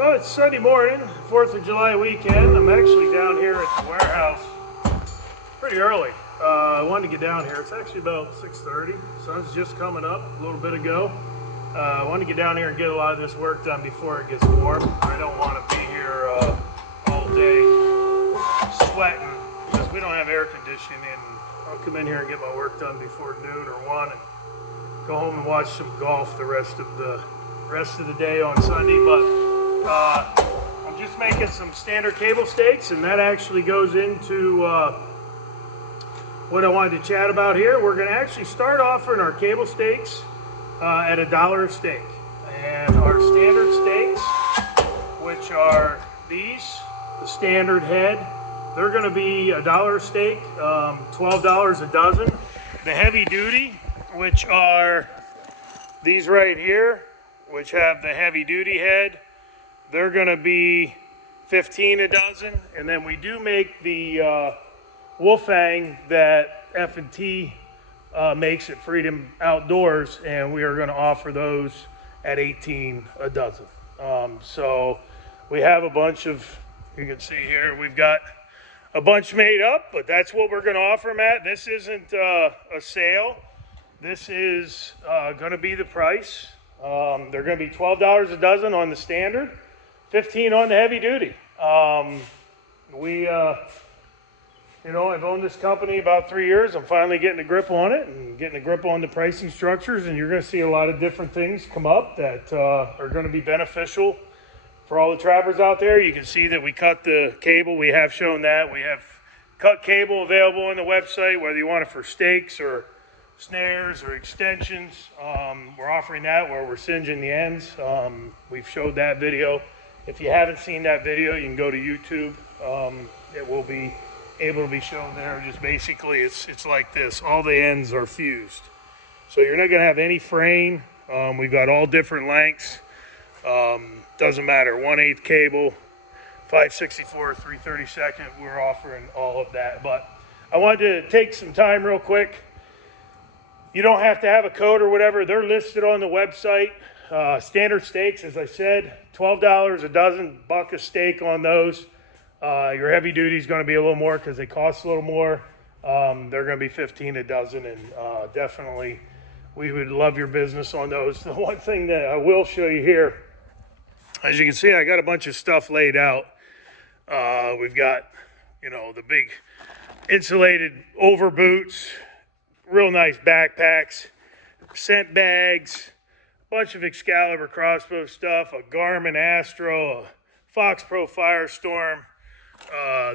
Well, it's Sunday morning, 4th of July weekend. I'm actually down here at the warehouse pretty early. I wanted to get down here. It's actually about 6:30. Sun's just coming up a little bit ago. I wanted to get down here and get a lot of this work done before it gets warm. I don't want to be here all day sweating because we don't have air conditioning. And I'll come in here and get my work done before noon or 1 and go home and watch some golf the rest of the day on Sunday. But I'm just making some standard cable steaks, and that actually goes into what I wanted to chat about here. We're going to actually start offering our cable steaks at $1 a steak. And our standard steaks, which are these, the standard head, they're going to be $1 a steak, $12 a dozen. The heavy duty, which are these right here, which have the heavy duty head, they're going to be $15 a dozen. And then we do make the Wolfang that F&T makes at Freedom Outdoors, and we are going to offer those at $18 a dozen. So we have a bunch of, you can see here, we've got a bunch made up, but that's what we're going to offer them at. This isn't a sale. This is going to be the price. They're going to be $12 a dozen on the standard, $15 on the heavy duty. I've owned this company about 3 years. I'm finally getting a grip on it and getting a grip on the pricing structures, and you're going to see a lot of different things come up that are going to be beneficial for all the trappers out there. You can see that we cut the cable. We have shown that. We have cut cable available on the website, whether you want it for stakes or snares or extensions. We're offering that where we're singeing the ends. We've showed that video. If you haven't seen that video, you can go to YouTube. It will be able to be shown there. Just basically it's like this. All the ends are fused. So you're not going to have any fraying. We've got all different lengths. Doesn't matter, 1/8 cable, 5/64, 3/32. We're offering all of that. But I wanted to take some time real quick. You don't have to have a code or whatever. They're listed on the website. Standard steaks, as I said, $12 a dozen, $1 a steak on those. Your heavy duty is going to be a little more because they cost a little more. They're going to be $15 a dozen, and definitely we would love your business on those. The one thing that I will show you here, as you can see, I got a bunch of stuff laid out. We've got, the big insulated over boots, real nice backpacks, scent bags, a bunch of Excalibur crossbow stuff, a Garmin Astro, a Fox Pro Firestorm,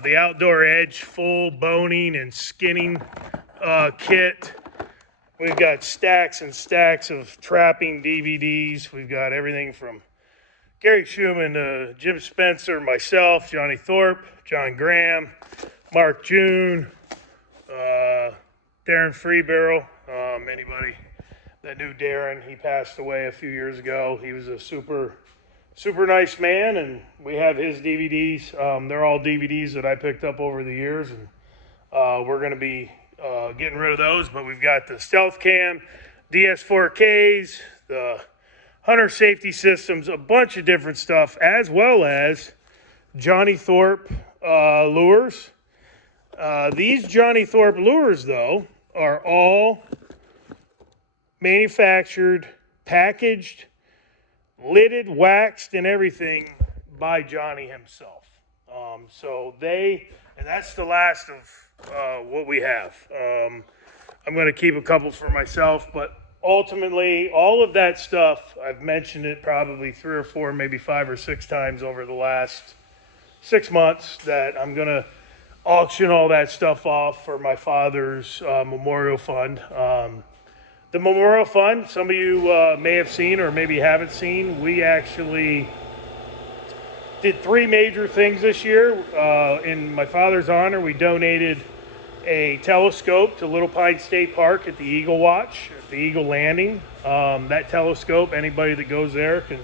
the Outdoor Edge full boning and skinning kit. We've got stacks and stacks of trapping DVDs. We've got everything from Gary Schumann, Jim Spencer, myself, Johnny Thorpe, John Graham, Mark June, Darren Freebarrel. Anybody that knew Darren, he passed away a few years ago. He was a super nice man, and we have his DVDs. They're all DVDs that I picked up over the years, and we're going to be getting rid of those. But we've got the Stealth Cam, DS4Ks, the Hunter Safety Systems, a bunch of different stuff, as well as Johnny Thorpe lures. These Johnny Thorpe lures, though, are all manufactured, packaged, lidded, waxed, and everything by Johnny himself. And that's the last of what we have. I'm going to keep a couple for myself, but ultimately, all of that stuff, I've mentioned it probably 3 or 4, maybe 5 or 6 times over the last 6 months, that I'm going to auction all that stuff off for my father's memorial fund. The memorial fund, some of you may have seen or maybe haven't seen, we actually did 3 major things this year. In my father's honor, we donated a telescope to Little Pine State Park at the Eagle Watch, the Eagle Landing. That telescope, anybody that goes there can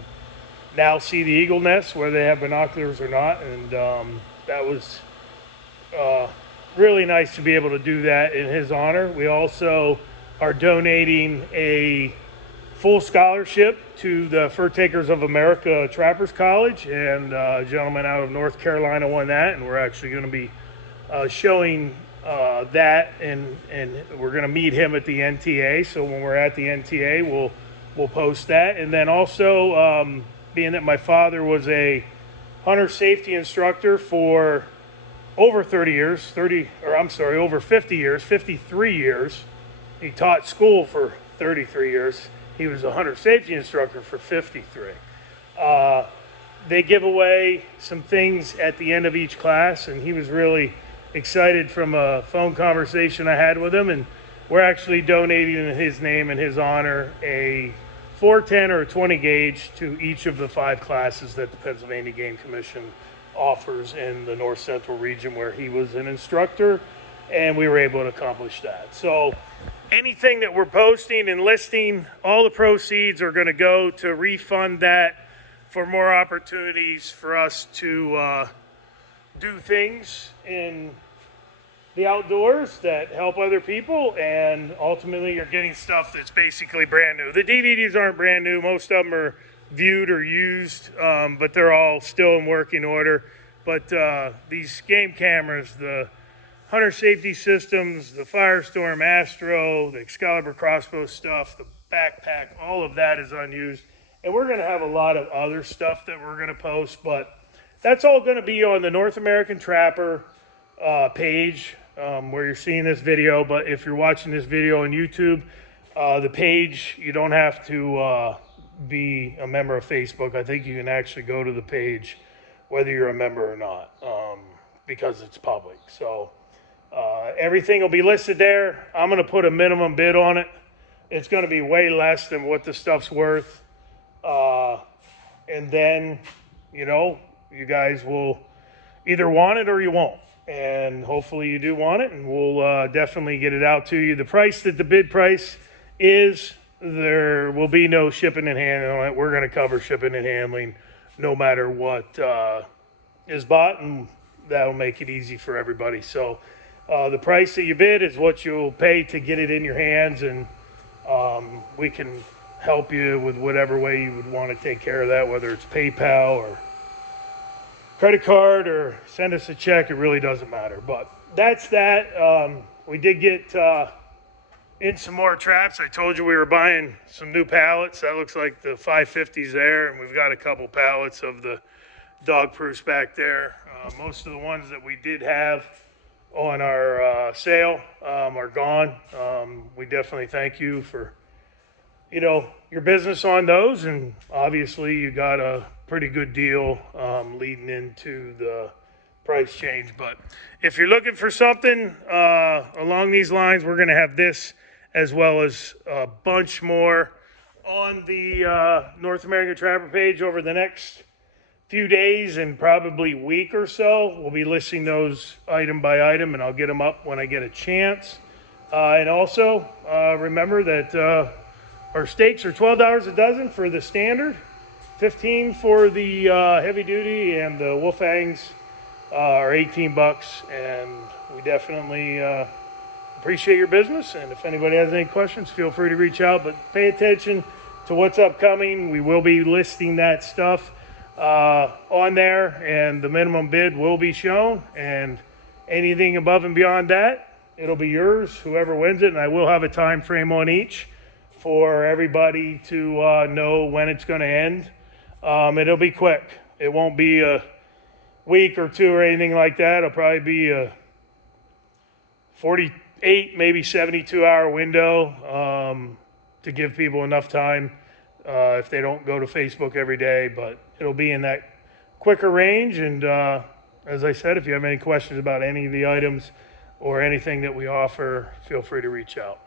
now see the eagle nest, whether they have binoculars or not. And that was really nice to be able to do that in his honor. We also are donating a full scholarship to the Fur Takers of America Trappers College, and a gentleman out of North Carolina won that, and we're actually going to be showing that, and we're going to meet him at the NTA. So when we're at the NTA, we'll post that. And then also, being that my father was a hunter safety instructor for over 30 years, over 50 years, 53 years. He taught school for 33 years. He was a hunter safety instructor for 53. They give away some things at the end of each class, and he was really excited from a phone conversation I had with him, and we're actually donating in his name and his honor a 410 or a 20 gauge to each of the 5 classes that the Pennsylvania Game Commission offers in the North Central region where he was an instructor, and we were able to accomplish that. So anything that we're posting and listing, all the proceeds are going to go to refund that for more opportunities for us to do things in the outdoors that help other people, and ultimately you're getting stuff that's basically brand new. The DVDs aren't brand new. Most of them are viewed or used, but they're all still in working order. But these game cameras, the hunter safety systems, the Firestorm Astro, the Excalibur crossbow stuff, the backpack, all of that is unused. And we're going to have a lot of other stuff that we're going to post, but that's all going to be on the North American Trapper page where you're seeing this video. But if you're watching this video on YouTube, the page, you don't have to be a member of Facebook. I think you can actually go to the page whether you're a member or not, because it's public. So everything will be listed there. I'm going to put a minimum bid on it. It's going to be way less than what the stuff's worth. And then, you guys will either want it or you won't. And hopefully you do want it, and we'll definitely get it out to you. The price that the bid price is, there will be no shipping and handling on it. We're going to cover shipping and handling no matter what is bought, and that'll make it easy for everybody. So the price that you bid is what you'll pay to get it in your hands, and we can help you with whatever way you would want to take care of that, whether it's PayPal or credit card or send us a check. It really doesn't matter. But that's that. We did get in some more traps. I told you we were buying some new pallets. That looks like the 550s there, and we've got a couple pallets of the dog proofs back there. Most of the ones that we did have on our sale are gone. We definitely thank you for your business on those, and obviously you got a pretty good deal leading into the price change. But if you're looking for something along these lines, we're going to have this as well as a bunch more on the North American Trapper page over the next few days and probably week or so. We'll be listing those item by item, and I'll get them up when I get a chance. And also remember that our steaks are $12 a dozen for the standard, $15 for the heavy duty, and the Wolfangs are $18. And we definitely appreciate your business. And if anybody has any questions, feel free to reach out. But pay attention to what's upcoming. We will be listing that stuff on there, and the minimum bid will be shown. And anything above and beyond that, it'll be yours, whoever wins it. And I will have a time frame on each for everybody to know when it's going to end. It'll be quick. It won't be a week or two or anything like that. It'll probably be a 48, maybe 72-hour window to give people enough time if they don't go to Facebook every day. But it'll be in that quicker range. And as I said, if you have any questions about any of the items or anything that we offer, feel free to reach out.